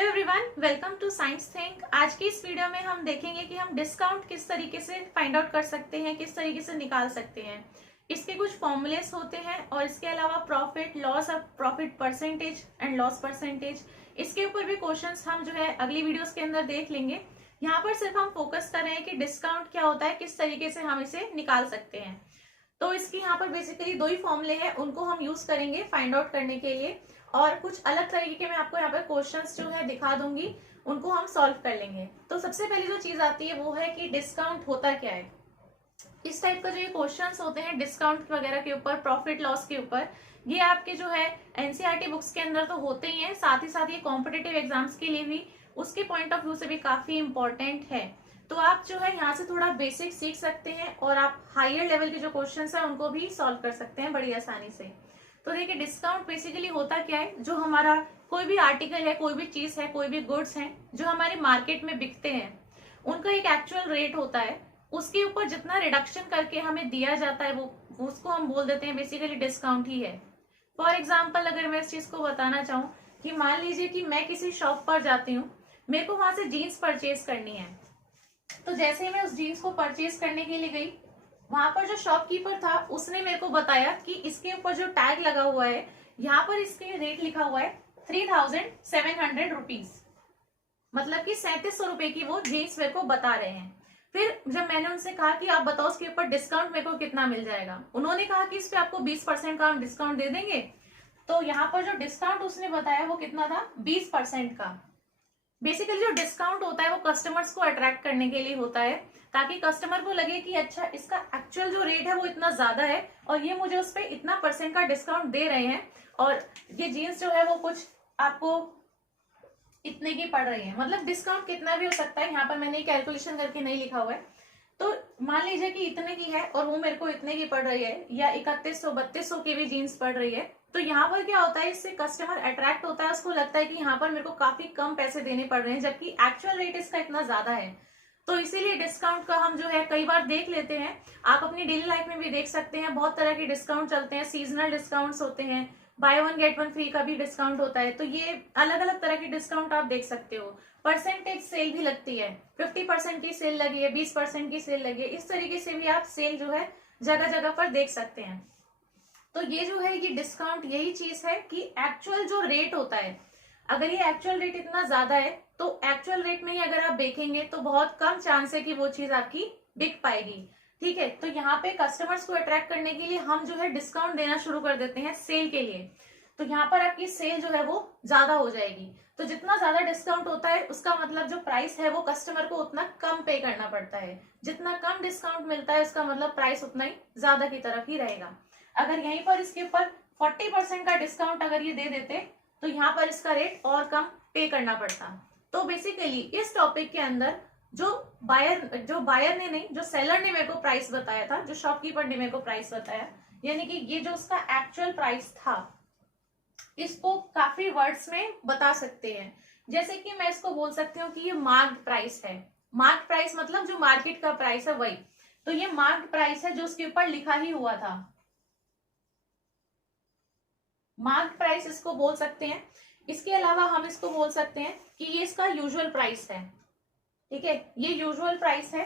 Hello everyone, welcome to Science Think. आज की इस वीडियो में हम देखेंगे कि हम डिस्काउंट किस तरीके से फाइंड आउट कर सकते हैं, किस तरीके से निकाल सकते हैं। इसके कुछ फॉर्मूलेस होते हैं और इसके अलावा profit loss of profit percentage and loss percentage, इसके ऊपर भी क्वेश्चंस हम जो है अगली वीडियोस के अंदर देख लेंगे। यहाँ पर सिर्फ हम फोकस कर रहे हैं कि डिस्काउंट क्या होता है, किस तरीके से हम इसे निकाल सकते हैं। तो इसकी यहाँ पर बेसिकली दो ही फॉर्मूले हैं, उनको हम यूज करेंगे फाइंड आउट करने के लिए, और कुछ अलग तरीके के मैं आपको यहाँ पर क्वेश्चंस जो है दिखा दूंगी, उनको हम सॉल्व कर लेंगे। तो सबसे पहली जो चीज आती है वो है कि डिस्काउंट होता क्या है। इस टाइप का जो ये क्वेश्चंस होते हैं डिस्काउंट वगैरह के ऊपर, प्रॉफिट लॉस के ऊपर, ये आपके जो है एनसीईआरटी बुक्स के अंदर तो होते ही हैं, साथ ही ये कॉम्पिटेटिव एग्जाम्स के लिए भी उसके पॉइंट ऑफ व्यू से भी काफी इंपॉर्टेंट है। तो आप जो है यहाँ से थोड़ा बेसिक सीख सकते हैं और आप हायर लेवल के जो क्वेश्चंस हैं उनको भी सॉल्व कर सकते हैं बड़ी आसानी से। तो देखिए डिस्काउंट बेसिकली होता क्या है, जो हमारा कोई भी आर्टिकल है, कोई भी चीज है, कोई भी गुड्स हैं जो हमारे मार्केट में बिकते हैं, उनका एक एक्चुअल रेट होता है, उसके ऊपर जितना रिडक्शन करके हमें दिया जाता है वो उसको हम बोल देते हैं बेसिकली डिस्काउंट ही है। फॉर एग्जाम्पल अगर मैं इस चीज को बताना चाहूँ कि मान लीजिए कि मैं किसी शॉप पर जाती हूँ, मेरे को वहां से जीन्स परचेज करनी है। तो जैसे ही मैं उस जीन्स को परचेज करने के लिए गई, वहां पर जो शॉपकीपर था उसने मेरे को बताया कि इसके ऊपर जो टैग लगा हुआ है, यहाँ पर इसके रेट लिखा हुआ है 3700 रुपीज, मतलब कि 3700 रुपए की वो जीन्स मेरे को बता रहे हैं। फिर जब मैंने उनसे कहा कि आप बताओ इसके ऊपर डिस्काउंट मेरे को कितना मिल जाएगा, उन्होंने कहा कि इस पे आपको 20% का हम डिस्काउंट दे देंगे। तो यहाँ पर जो डिस्काउंट उसने बताया वो कितना था, 20% का। बेसिकली जो डिस्काउंट होता है वो कस्टमर्स को अट्रैक्ट करने के लिए होता है, ताकि कस्टमर को लगे कि अच्छा इसका एक्चुअल जो रेट है वो इतना ज्यादा है और ये मुझे उस पर इतना परसेंट का डिस्काउंट दे रहे हैं, और ये जीन्स जो है वो कुछ आपको इतने की पड़ रही है। मतलब डिस्काउंट कितना भी हो सकता है, यहाँ पर मैंने कैलकुलेशन करके नहीं लिखा हुआ है। तो मान लीजिए कि इतने की है और वो मेरे को इतने की पड़ रही है, या 3100-3200 की भी जीन्स पड़ रही है, तो यहाँ पर क्या होता है, इससे कस्टमर अट्रैक्ट होता है, उसको लगता है कि यहाँ पर मेरे को काफी कम पैसे देने पड़ रहे हैं, जबकि एक्चुअल रेट इसका इतना ज्यादा है। तो इसीलिए डिस्काउंट का हम जो है कई बार देख लेते हैं। आप अपनी डेली लाइफ में भी देख सकते हैं, बहुत तरह के डिस्काउंट चलते हैं, सीजनल डिस्काउंट्स होते हैं, by one get one free का भी डिस्काउंट होता है। तो ये अलग अलग तरह के डिस्काउंट आप देख सकते हो। परसेंटेज सेल भी लगती है, 50% की सेल लगी है, 20% की सेल लगी है, इस तरीके से भी आप सेल जो है जगह जगह पर देख सकते हैं। तो ये जो है ये डिस्काउंट यही चीज है कि एक्चुअल जो रेट होता है, अगर ये एक्चुअल रेट इतना ज्यादा है तो एक्चुअल रेट में ही अगर आप बेचेंगे तो बहुत कम चांस है कि वो चीज आपकी बिक पाएगी। ठीक है, तो यहाँ पे कस्टमर्स को अट्रैक्ट करने के लिए हम जो है डिस्काउंट देना शुरू कर देते हैं सेल के लिए। तो यहाँ पर आपकी सेल जो है वो ज्यादा हो जाएगी। तो जितना ज्यादा डिस्काउंट होता है उसका मतलब जो प्राइस है वो कस्टमर को उतना कम पे करना पड़ता है। जितना कम डिस्काउंट मिलता है उसका मतलब प्राइस उतना ही ज्यादा की तरफ ही रहेगा। अगर यहीं पर इसके ऊपर 40% का डिस्काउंट अगर ये दे देते तो यहाँ पर इसका रेट और कम पे करना पड़ता। तो बेसिकली इस टॉपिक के अंदर जो बायर ने नहीं, जो सेलर ने मेरे को प्राइस बताया था, जो शॉपकीपर ने मेरे को प्राइस बताया, यानी कि ये जो उसका एक्चुअल प्राइस था, इसको काफी वर्ड्स में बता सकते हैं। जैसे कि मैं इसको बोल सकती हूँ कि ये मार्क्ड प्राइस है। मार्क्ड प्राइस मतलब जो मार्केट का प्राइस है वही। तो ये मार्क्ड प्राइस है जो उसके ऊपर लिखा ही हुआ था, मार्क प्राइस इसको बोल सकते हैं। इसके अलावा हम इसको बोल सकते हैं कि ये इसका यूजुअल प्राइस है। ठीक है, ये यूजुअल प्राइस है।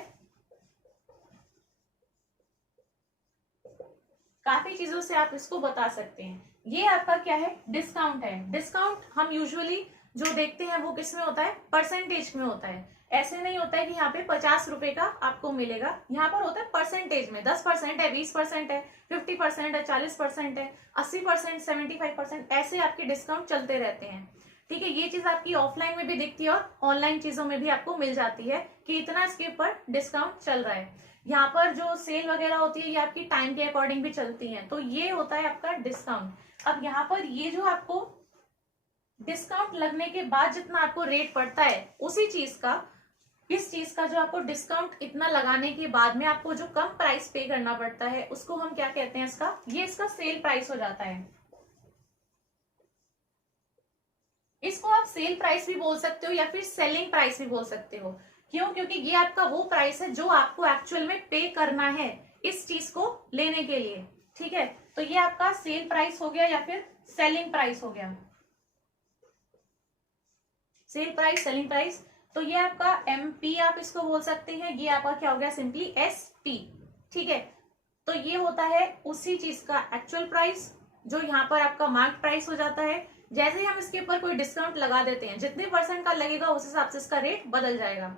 काफी चीजों से आप इसको बता सकते हैं। ये आपका क्या है, डिस्काउंट है। डिस्काउंट हम यूजुअली जो देखते हैं वो किस में होता है, परसेंटेज में होता है। ऐसे नहीं होता है कि यहाँ पे 50 रुपए का आपको मिलेगा, यहाँ पर होता है परसेंटेज में। 10% है, 20% है, 50% है, 40% है, 80%, 75%, ऐसे आपके डिस्काउंट चलते रहते हैं। ठीक है, ये चीज आपकी ऑफलाइन में भी दिखती है और ऑनलाइन चीजों में भी आपको मिल जाती है कि इतना इसके ऊपर डिस्काउंट चल रहा है। यहाँ पर जो सेल वगैरह होती है ये आपकी टाइम के अकॉर्डिंग भी चलती है। तो ये होता है आपका डिस्काउंट। अब यहाँ पर ये जो आपको डिस्काउंट लगने के बाद जितना आपको रेट पड़ता है, उसी चीज का, इस चीज का जो आपको डिस्काउंट इतना लगाने के बाद में आपको जो कम प्राइस पे करना पड़ता है उसको हम क्या कहते हैं, इसका, ये इसका सेल प्राइस हो जाता है। इसको आप सेल प्राइस भी बोल सकते हो या फिर सेलिंग प्राइस भी बोल सकते हो। क्यों? क्योंकि ये आपका वो प्राइस है जो आपको एक्चुअल में पे करना है इस चीज को लेने के लिए। ठीक है, तो ये आपका सेल प्राइस हो गया या फिर सेलिंग प्राइस हो गया। Sale price, selling price. तो ये आपका MP आप इसको बोल सकते हैं, ये आपका क्या हो गया सिंपली SP। ठीक है, तो ये होता है उसी चीज का एक्चुअल प्राइस जो यहाँ पर आपका मार्क प्राइस हो जाता है। जैसे ही हम इसके ऊपर कोई डिस्काउंट लगा देते हैं, जितने % का लगेगा उस हिसाब से इसका रेट बदल जाएगा।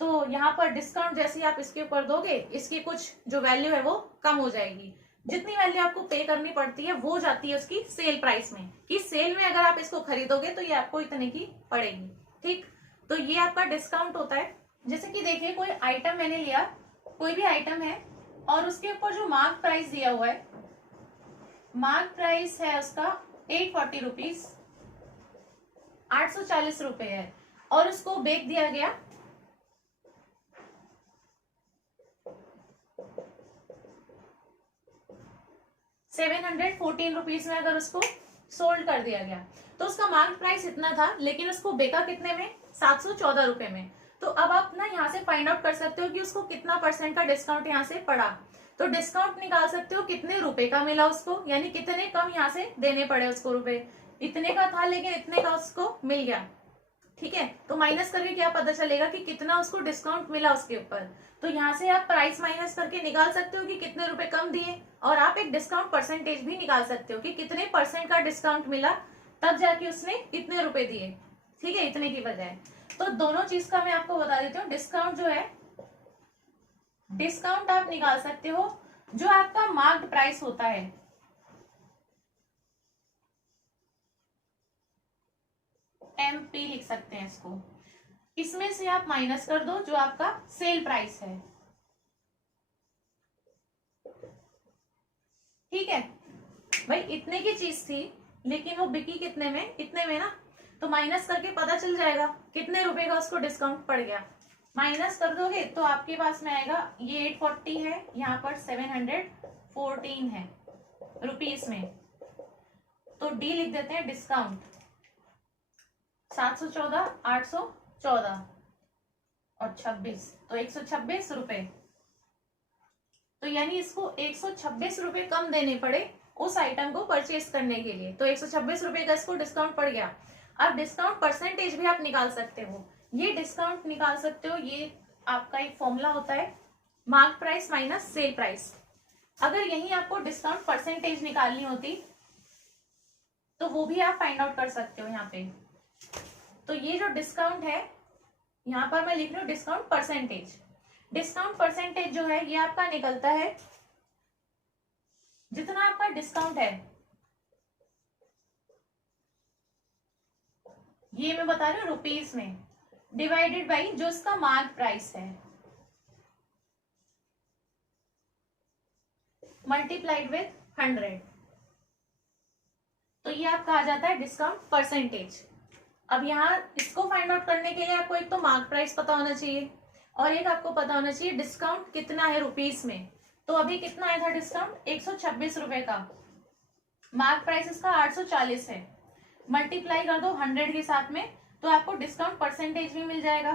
तो यहाँ पर डिस्काउंट जैसे ही आप इसके ऊपर दोगे, इसकी कुछ जो वैल्यू है वो कम हो जाएगी। जितनी वैल्यू आपको पे करनी पड़ती है वो जाती है उसकी सेल प्राइस में, कि सेल में अगर आप इसको खरीदोगे तो ये आपको इतने की पड़ेगी। ठीक, तो ये आपका डिस्काउंट होता है। जैसे कि देखिए कोई आइटम मैंने लिया, कोई भी आइटम है और उसके ऊपर जो मार्क प्राइस दिया हुआ है, मार्क प्राइस है उसका 840 रुपीज, 840 रुपए है, और उसको बेच दिया गया 714 रुपीज में। अगर उसको सोल्ड कर दिया गया तो उसका मार्क प्राइस इतना था, लेकिन उसको बेचा कितने में, 714 रुपए में। तो अब आप ना यहाँ से फाइंड आउट कर सकते हो कि उसको कितना % का डिस्काउंट यहाँ से पड़ा। तो डिस्काउंट निकाल सकते हो कितने रुपए का मिला उसको, यानी कितने कम यहाँ से देने पड़े उसको रुपए। इतने का था लेकिन इतने का उसको मिल गया। ठीक है, तो माइनस करके क्या पता चलेगा कि कितना उसको डिस्काउंट मिला उसके ऊपर। तो यहाँ से आप प्राइस माइनस करके निकाल सकते हो कि कितने रुपए कम दिए, और आप एक डिस्काउंट % भी निकाल सकते हो कि कितने % का डिस्काउंट मिला, तब जाके उसने इतने रुपए दिए। ठीक है, इतने की बजाय। तो दोनों चीज का मैं आपको बता देती हूँ। डिस्काउंट जो है, डिस्काउंट आप निकाल सकते हो जो आपका मार्क्ड प्राइस होता है, MP लिख सकते हैं इसको। इसमें से आप माइनस कर दो जो आपका सेल प्राइस है। ठीक है भाई, इतने की चीज थी लेकिन वो बिकी कितने में, इतने में ना। तो माइनस करके पता चल जाएगा कितने रुपए का उसको डिस्काउंट पड़ गया। माइनस कर दोगे तो आपके पास में आएगा, ये 840 है, यहाँ पर 714 है रुपीस में। तो डी लिख देते हैं डिस्काउंट, 714, 814 और 26, तो 126 रुपए। तो यानी इसको 126 रुपए कम देने पड़े उस आइटम को परचेस करने के लिए। तो 126 रुपए का इसको डिस्काउंट पड़ गया। अब डिस्काउंट % भी आप निकाल सकते हो। ये डिस्काउंट निकाल सकते हो, ये आपका एक फॉर्मूला होता है, mark price minus sale price. अगर यही आपको डिस्काउंट % निकालनी होती तो वो भी आप फाइंड आउट कर सकते हो यहाँ पे। तो ये जो डिस्काउंट है, यहाँ पर मैं लिख रही हूँ डिस्काउंट %। डिस्काउंट % जो है ये आपका निकलता है, जितना आपका डिस्काउंट है, ये मैं बता रही हूँ रुपीस में, डिवाइडेड बाई जो इसका मार्क प्राइस है, मल्टीप्लाइड विथ 100। तो ये आपका आ जाता है डिस्काउंट %। अब यहाँ इसको फाइंड आउट करने के लिए आपको एक तो मार्क प्राइस पता होना चाहिए और एक आपको पता होना चाहिए डिस्काउंट कितना है रुपीस में। तो अभी कितना आया था डिस्काउंट, 126 रुपए का। मार्क प्राइस इसका 840 है, मल्टीप्लाई कर दो 100 के साथ में, तो आपको डिस्काउंट % भी मिल जाएगा।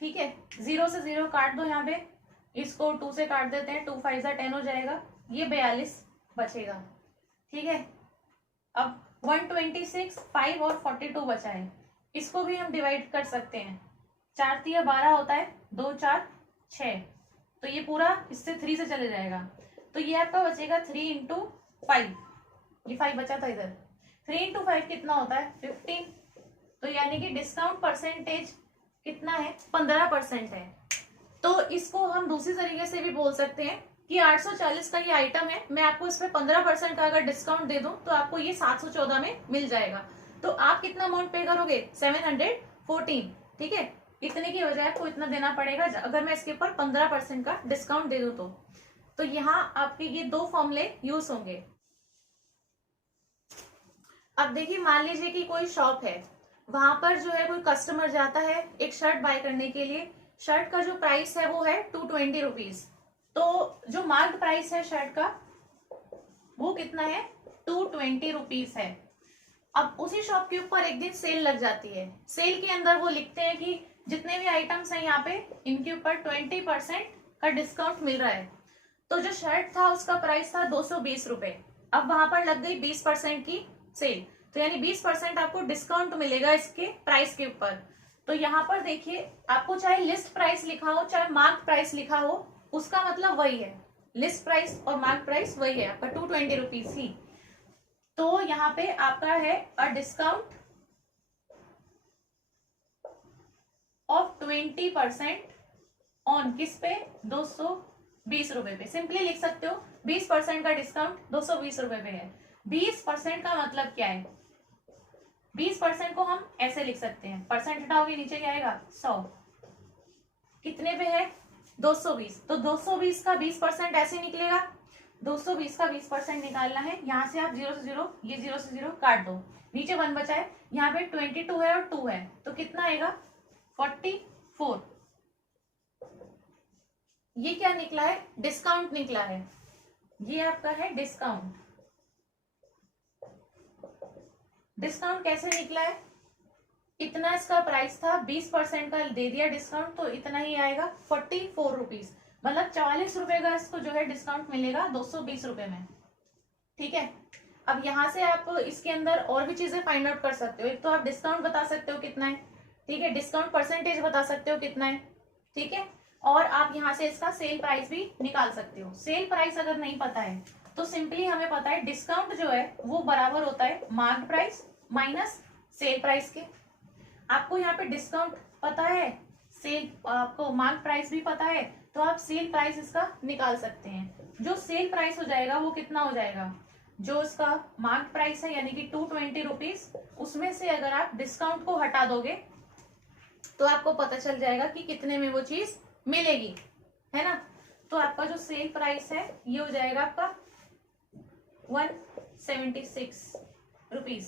ठीक है, 0 से 0 काट दो, यहाँ पे इसको 2 से काट देते हैं, 2 5 10 हो जाएगा, ये 42 बचेगा। ठीक है, अब 126, 5 और 42 बचा है, इसको भी हम डिवाइड कर सकते हैं। 4 3 12 होता है, 2 4 6, तो ये पूरा इससे 3 से चले जाएगा। तो ये आपका बचेगा 3 × 5, ये 5 बचा था इधर, 3 × 5 कितना होता है 15। तो यानी कि डिस्काउंट % कितना है, 15% है। तो इसको हम दूसरी तरीके से भी बोल सकते हैं कि 840 का ये आइटम है, मैं आपको इसमें 15% का अगर डिस्काउंट दे दूं तो आपको ये 714 में मिल जाएगा। तो आप कितना अमाउंट पे करोगे, 714। ठीक है, इतने की बजाय आपको इतना देना पड़ेगा अगर मैं इसके ऊपर 15% का डिस्काउंट दे दूं तो यहाँ आपके ये 2 फॉर्मूले यूज होंगे। अब देखिए, मान लीजिए कि कोई शॉप है, वहां पर जो है कोई कस्टमर जाता है एक शर्ट बाय करने के लिए। शर्ट का जो प्राइस है वो है 220 रुपीज। तो जो मार्क प्राइस है शर्ट का वो कितना है, 220 रुपीज है। अब उसी शॉप के ऊपर एक दिन सेल लग जाती है। सेल के अंदर वो लिखते हैं कि जितने भी आइटम्स हैं यहाँ पे, इनके ऊपर 20% का डिस्काउंट मिल रहा है। तो जो शर्ट था उसका प्राइस था 220 रुपए, अब वहां पर लग गई 20% की सेल, तो यानी 20% आपको डिस्काउंट मिलेगा इसके प्राइस के ऊपर। तो यहाँ पर देखिए, आपको चाहे लिस्ट प्राइस लिखा हो चाहे मार्क प्राइस लिखा हो, उसका मतलब वही है, लिस्ट प्राइस और मार्क प्राइस वही है आपका 220 रुपीज ही। तो यहाँ पे आपका है अ डिस्काउंट ऑफ 20% ऑन किस पे, 220 रुपए पे। सिंपली लिख सकते हो 20% का डिस्काउंट 220 रुपए पे है। 20% का मतलब क्या है, 20% को हम ऐसे लिख सकते हैं, परसेंट हटाओगे नीचे क्या आएगा 100, कितने पे है 220, तो 220 का 20% ऐसे निकलेगा, 220 का 20% निकालना है। यहाँ से आप 0 से 0, ये 0 से 0 काट दो, नीचे 1 बचा है, यहाँ पे 22 है और 2 है, तो कितना आएगा 44। ये क्या निकला है, डिस्काउंट निकला है, ये आपका है डिस्काउंट। डिस्काउंट कैसे निकला है, इतना इसका प्राइस था, 20% का दे दिया डिस्काउंट, तो इतना ही आएगा 44 रुपीज, मतलब 44 रुपए का इसको जो है डिस्काउंट मिलेगा 220 रुपए में। ठीक है, अब यहाँ से आप इसके अंदर और भी चीजें फाइंड आउट कर सकते हो। एक तो आप डिस्काउंट बता सकते हो कितना है, ठीक है, डिस्काउंट परसेंटेज बता सकते हो कितना है, ठीक है, और आप यहाँ से इसका सेल प्राइस भी निकाल सकते हो। सेल प्राइस अगर नहीं पता है तो सिंपली हमें पता है डिस्काउंट जो है वो बराबर होता है mark price minus sale price के। आपको यहाँ पे डिस्काउंट पता है, सेल आपको मार्क प्राइस भी पता है, तो आप सेल प्राइस इसका निकाल सकते हैं। जो सेल प्राइस हो जाएगा वो कितना हो जाएगा, जो इसका मार्क प्राइस है यानी कि 220 रुपीज, उसमें से अगर आप डिस्काउंट को हटा दोगे तो आपको पता चल जाएगा कि कितने में वो चीज मिलेगी, है ना। तो आपका जो सेल प्राइस है ये हो जाएगा आपका 176 रुपीज।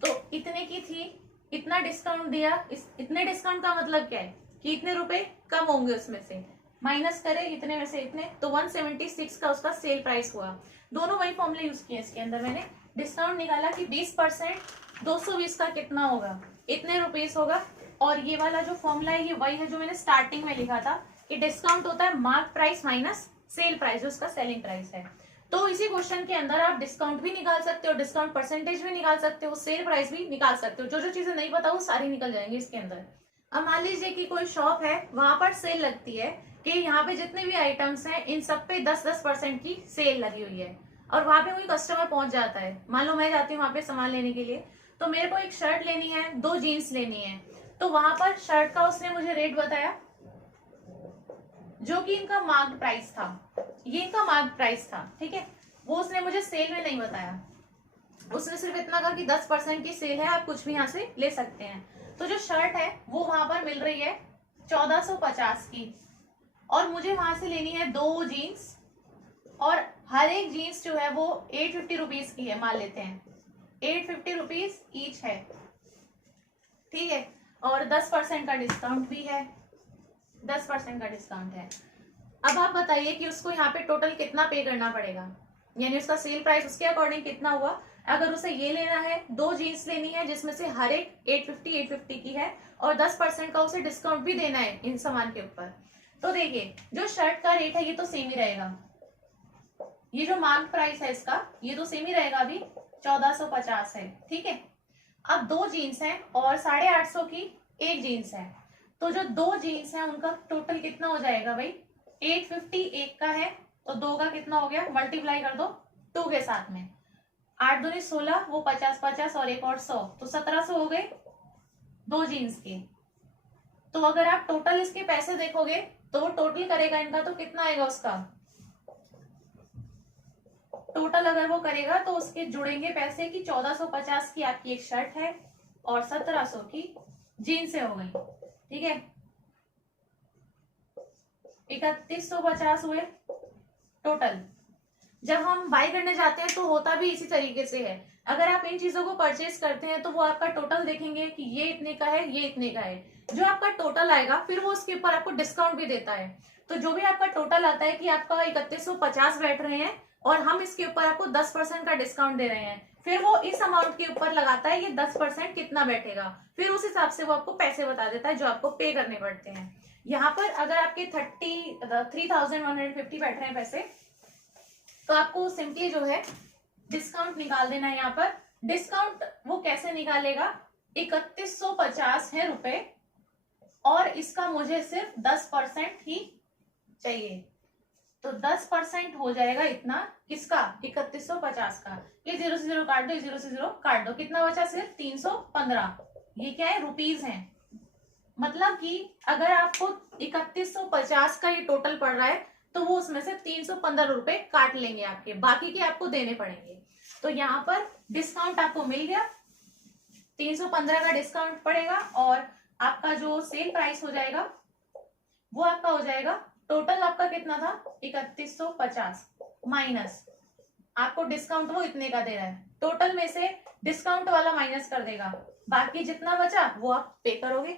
तो इतने की थी, इतना डिस्काउंट दिया, इतने डिस्काउंट का मतलब क्या है कि इतने रुपए कम होंगे, उसमें से माइनस करे इतने में से इतने, तो 176 का उसका सेल प्राइस हुआ। दोनों वही फॉर्मूले यूज किए इसके अंदर। मैंने डिस्काउंट निकाला कि 20% 220 का कितना होगा, इतने रुपीस होगा, और ये वाला जो फॉर्मूला है ये वही है जो मैंने स्टार्टिंग में लिखा था कि डिस्काउंट होता है mark price minus sale price, जो उसका सेलिंग प्राइस है। तो इसी क्वेश्चन के अंदर आप डिस्काउंट भी निकाल सकते हो, डिस्काउंट परसेंटेज भी निकाल सकते हो, सेल प्राइस भी निकाल सकते हो। जो जो चीजें नहीं पता वो सारी निकल जाएंगी इसके अंदर। अब मान लीजिए कि कोई शॉप है, वहां पर सेल लगती है कि यहाँ पे जितने भी आइटम्स हैं इन सब पे 10-10% की सेल लगी हुई है, और वहां पे कोई कस्टमर पहुंच जाता है। मान लो मैं जाती हूँ वहां पे सामान लेने के लिए, तो मेरे को एक शर्ट लेनी है, 2 जीन्स लेनी है, तो वहां पर शर्ट का उसने मुझे रेट बताया जो कि इनका मार्क प्राइस था, ये इनका मार्क प्राइस था, ठीक है, वो उसने मुझे सेल में नहीं बताया। उसने सिर्फ इतना कहा कि 10% की सेल है, आप कुछ भी यहाँ से ले सकते हैं। तो जो शर्ट है वो वहां पर मिल रही है 1450 की, और मुझे वहां से लेनी है 2 जीन्स, और हर एक जीन्स जो है वो 850 रुपीज की है, मान लेते हैं 850 रुपीज ईच है, ठीक है, और 10% का डिस्काउंट भी है, 10% का डिस्काउंट है। अब आप बताइए कि उसको यहाँ पे टोटल कितना पे करना पड़ेगा, यानी उसका सेल प्राइस उसके अकॉर्डिंग कितना हुआ। अगर उसे ये लेना है, 2 जीन्स लेनी है जिसमें से हर एक 850 की है, और 10% का उसे डिस्काउंट भी देना है इन सामान के ऊपर, तो देखिए जो शर्ट का रेट है ये तो सेम ही रहेगा, ये जो मार्क प्राइस है इसका ये तो सेम ही रहेगा, अभी 1450 है, ठीक है। अब 2 जीन्स हैं और 850 की एक जीन्स है, तो जो 2 जीन्स हैं उनका टोटल कितना हो जाएगा भाई, 850 एक का है, तो 2 का कितना हो गया, मल्टीप्लाई कर दो 2 के साथ में, 8 दूनी 16, वो 50-50 और एक और 100, तो 1700 हो गए 2 जीन्स के। तो अगर आप टोटल इसके पैसे देखोगे तो वो टोटल करेगा इनका, तो कितना आएगा उसका टोटल, अगर वो करेगा तो उसके जुड़ेंगे पैसे कि 1450 की आपकी एक शर्ट है और 1700 की जीन्स हो गई, ठीक है, 3150 हुए टोटल। जब हम बाय करने जाते हैं तो होता भी इसी तरीके से है। अगर आप इन चीजों को परचेज करते हैं तो वो आपका टोटल देखेंगे कि ये इतने का है, ये इतने का है, जो आपका टोटल आएगा फिर वो उसके ऊपर आपको डिस्काउंट भी देता है। तो जो भी आपका टोटल आता है कि आपका 3150 बैठ रहे हैं और हम इसके ऊपर आपको 10% का डिस्काउंट दे रहे हैं, फिर वो इस अमाउंट के ऊपर लगाता है ये 10% कितना बैठेगा, फिर उस हिसाब से वो आपको पैसे बता देता है जो आपको पे करने पड़ते हैं। यहाँ पर अगर आपके 3150 बैठ रहे हैं पैसे, तो आपको सिंपली जो है डिस्काउंट निकाल देना है यहाँ पर। डिस्काउंट वो कैसे निकालेगा, 3150 है रुपए और इसका मुझे सिर्फ 10% ही चाहिए, तो 10% हो जाएगा इतना, किसका, 3150 का। ये 0 से 0 काट दो, 0 से 0 काट दो, कितना बचा, सिर्फ 315। ये क्या है, रुपीज है। मतलब कि अगर आपको 3150 का ये टोटल पड़ रहा है तो वो उसमें से 315 रुपए काट लेंगे आपके, बाकी के आपको देने पड़ेंगे। तो यहाँ पर डिस्काउंट आपको मिल गया, 315 का डिस्काउंट पड़ेगा और आपका जो सेल प्राइस हो जाएगा वो आपका हो जाएगा, टोटल आपका कितना था, 3150 माइनस आपको डिस्काउंट वो इतने का दे रहा है, टोटल में से डिस्काउंट वाला माइनस कर देगा, बाकी जितना बचा वो आप पे करोगे।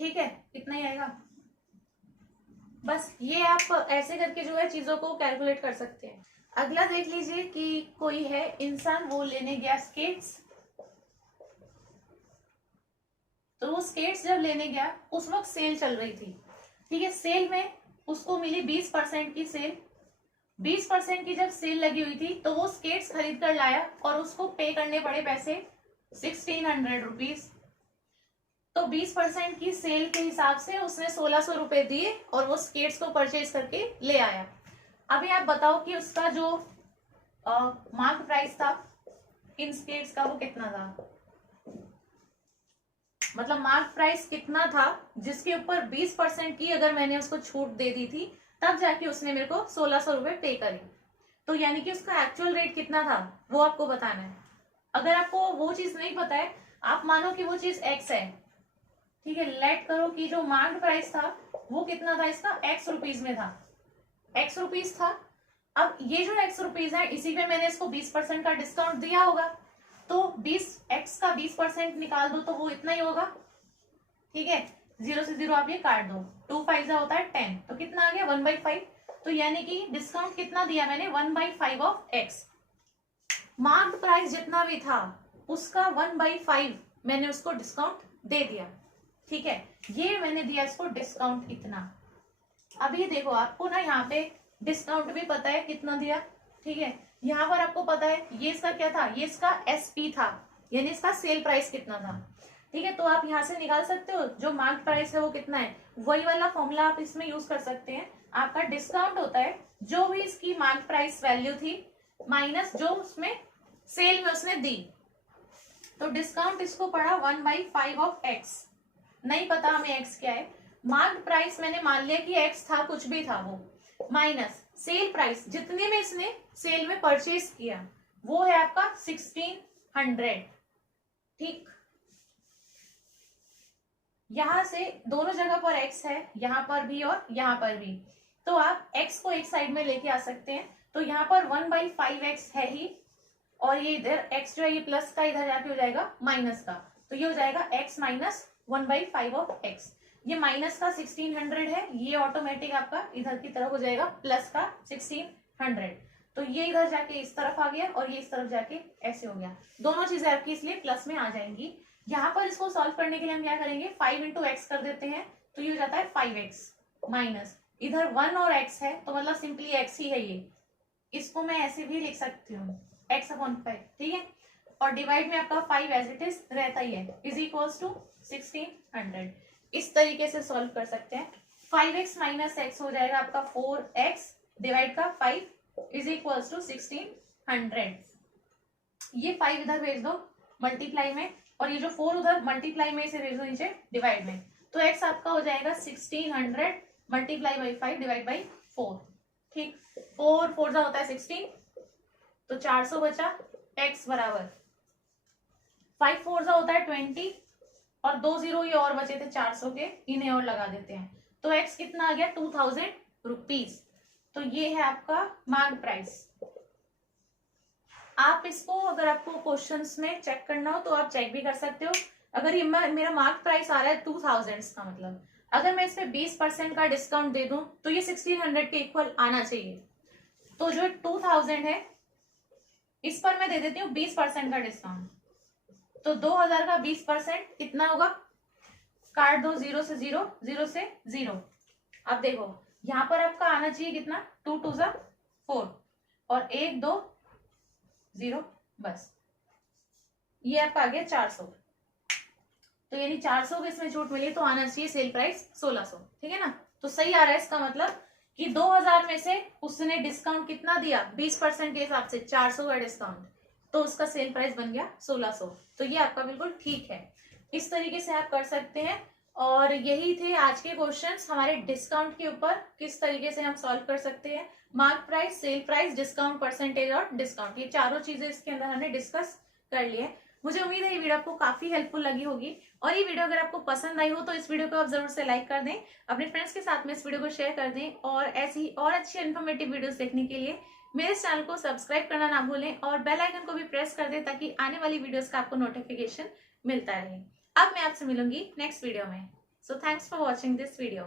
ठीक है, इतना ही आएगा। बस ये आप ऐसे करके जो है चीजों को कैलकुलेट कर सकते हैं। अगला देख लीजिए कि कोई है इंसान, वो लेने गया स्केट्स, तो वो स्केट्स जब लेने गया उस वक्त सेल चल रही थी, ठीक है, सेल में उसको मिली 20% की सेल। 20% की जब सेल लगी हुई थी तो वो स्केट्स खरीद कर लाया और उसको पे करने पड़े पैसे 1600 रुपीज। तो 20% की सेल के हिसाब से उसने 1600 रुपए दिए और वो स्केट्स को परचेज करके ले आया। अभी आप बताओ कि उसका जो मार्क प्राइस था इन स्केट्स का वो कितना था, मतलब मार्क प्राइस कितना था जिसके ऊपर 20% की अगर मैंने उसको छूट दे दी थी तब जाके उसने मेरे को 1600 रुपए पे करे। तो यानी कि उसका एक्चुअल रेट कितना था वो आपको बताना है। अगर आपको वो चीज नहीं पता है, आप मानो कि वो चीज एक्स है, ठीक है, लेट करो कि जो मार्क प्राइस था वो कितना था, इसका एक्स रुपीज में था, एक्स रुपीज था। अब ये जो एक्स रुपीज है इसी पे मैंने इसको 20% का डिस्काउंट दिया होगा, तो 20x का 20% निकाल दो तो वो इतना ही होगा, ठीक है, 0 से 0 आप ये काट दो, 2 5 होता है 10, तो कितना आ गया 1/5। तो यानी कि डिस्काउंट कितना दिया मैंने, 1/5 ऑफ x। मार्क प्राइस जितना भी था उसका 1/5 मैंने उसको डिस्काउंट दे दिया, ठीक है, ये मैंने दिया इसको डिस्काउंट इतना। अब ये देखो आपको ना यहाँ पे डिस्काउंट भी पता है कितना दिया, ठीक है, यहाँ पर आपको पता है ये इसका क्या था, ये इसका एसपी था, यानी इसका सेल प्राइस कितना था, ठीक है। तो आप यहाँ से निकाल सकते हो जो मार्क प्राइस है वो कितना है, वही वाला फॉर्मूला आप इसमें यूज कर सकते हैं। आपका डिस्काउंट होता है जो भी इसकी मार्क प्राइस वैल्यू थी माइनस जो उसमें सेल में उसने दी, तो डिस्काउंट इसको पड़ा 1/5 ऑफ एक्स। नहीं पता हमें एक्स क्या है, मार्क प्राइस मैंने मान लिया कि एक्स था, कुछ भी था वो, माइनस सेल प्राइस जितने में इसने सेल में परचेज किया वो है आपका 1600, ठीक। यहां से दोनों जगह पर x है, यहां पर भी और यहां पर भी, तो आप x को एक साइड में लेके आ सकते हैं। तो यहाँ पर 1/5x है ही, और ये इधर x जो है ये प्लस का इधर जाके हो जाएगा माइनस का, तो ये हो जाएगा x माइनस 1/5 ऑफ x। ये माइनस का 1600 है, ये ऑटोमेटिक आपका इधर की तरफ हो जाएगा प्लस का 1600, तो ये इधर जाके इस तरफ आ गया और ये इस तरफ जाके ऐसे हो गया, दोनों चीजें आपकी इसलिए प्लस में आ जाएंगी। यहाँ पर इसको सॉल्व करने के लिए हम क्या करेंगे, 5 इंटू एक्स कर देते हैं, तो ये हो जाता है 5x माइनस इधर 1 और x है तो मतलब सिंपली x ही है ये, इसको मैं ऐसे भी लिख सकती हूँ x/5, ठीक है, और डिवाइड में आपका 5 एज इट इज रहता ही है, इज इक्वल्स टू 1600। इस तरीके से सॉल्व कर सकते हैं। 5x माइनस एक्स हो जाएगा आपका 4x डिवाइड का 5 इज इक्वल्स टू 1600। ये 5 इधर भेज दो मल्टीप्लाई में, और ये जो 4 उधर मल्टीप्लाई में इसे भेज दो नीचे डिवाइड में, तो x आपका हो जाएगा 1600 मल्टीप्लाई बाई 5 डिवाइड बाई 4, ठीक, 4 4 होता है 16, तो 400 बचा, x बराबर 5 4 होता है 20, और 2 0 ये और बचे थे 400 के, इन्हें और लगा देते हैं, तो x कितना आ गया 2000 रुपीज। तो ये है आपका मार्क प्राइस। आप इसको अगर आपको क्वेश्चंस में चेक करना हो तो आप चेक भी कर सकते हो। अगर ये मेरा मार्क प्राइस आ रहा है 2000 का, मतलब अगर मैं इस पे 20% का डिस्काउंट दे दूं तो ये 1600 के इक्वल आना चाहिए। तो जो 2000 है इस पर मैं दे देती हूँ 20% का डिस्काउंट, तो 2000 का 20% कितना होगा, काट दो 0 से 0, 0 से 0। अब देखो यहाँ पर आपका आना चाहिए कितना, 2 2 जा 4 और 1 2 0, बस ये आपका आ गया 400। तो यानी 400 की इसमें छूट मिली तो आना चाहिए सेल प्राइस 1600, ठीक है ना। तो सही आ रहा है इसका मतलब कि 2000 में से उसने डिस्काउंट कितना दिया, 20% के हिसाब से 400 का डिस्काउंट, तो उसका सेल प्राइस बन गया 1600। तो ये आपका बिल्कुल ठीक है, इस तरीके से आप कर सकते हैं। और यही थे आज के क्वेश्चंस हमारे डिस्काउंट के ऊपर, किस तरीके से हम सॉल्व कर सकते हैं। Mark price, sale price, discount percentage और डिस्काउंट, ये चारों चीजें इसके अंदर हमने डिस्कस कर ली है। मुझे उम्मीद है ये वीडियो आपको काफी हेल्पफुल लगी होगी, और ये वीडियो अगर आपको पसंद आई हो तो इस वीडियो को आप जरूर से लाइक कर दें, अपने फ्रेंड्स के साथ में इस वीडियो को शेयर कर दें, और ऐसी ही और अच्छी इन्फॉर्मेटिव वीडियोस देखने के लिए मेरे चैनल को सब्सक्राइब करना ना भूलें और बेल आइकन को भी प्रेस कर दें ताकि आने वाली वीडियोस का आपको नोटिफिकेशन मिलता रहे। अब मैं आपसे मिलूंगी नेक्स्ट वीडियो में। So thanks for watching this video.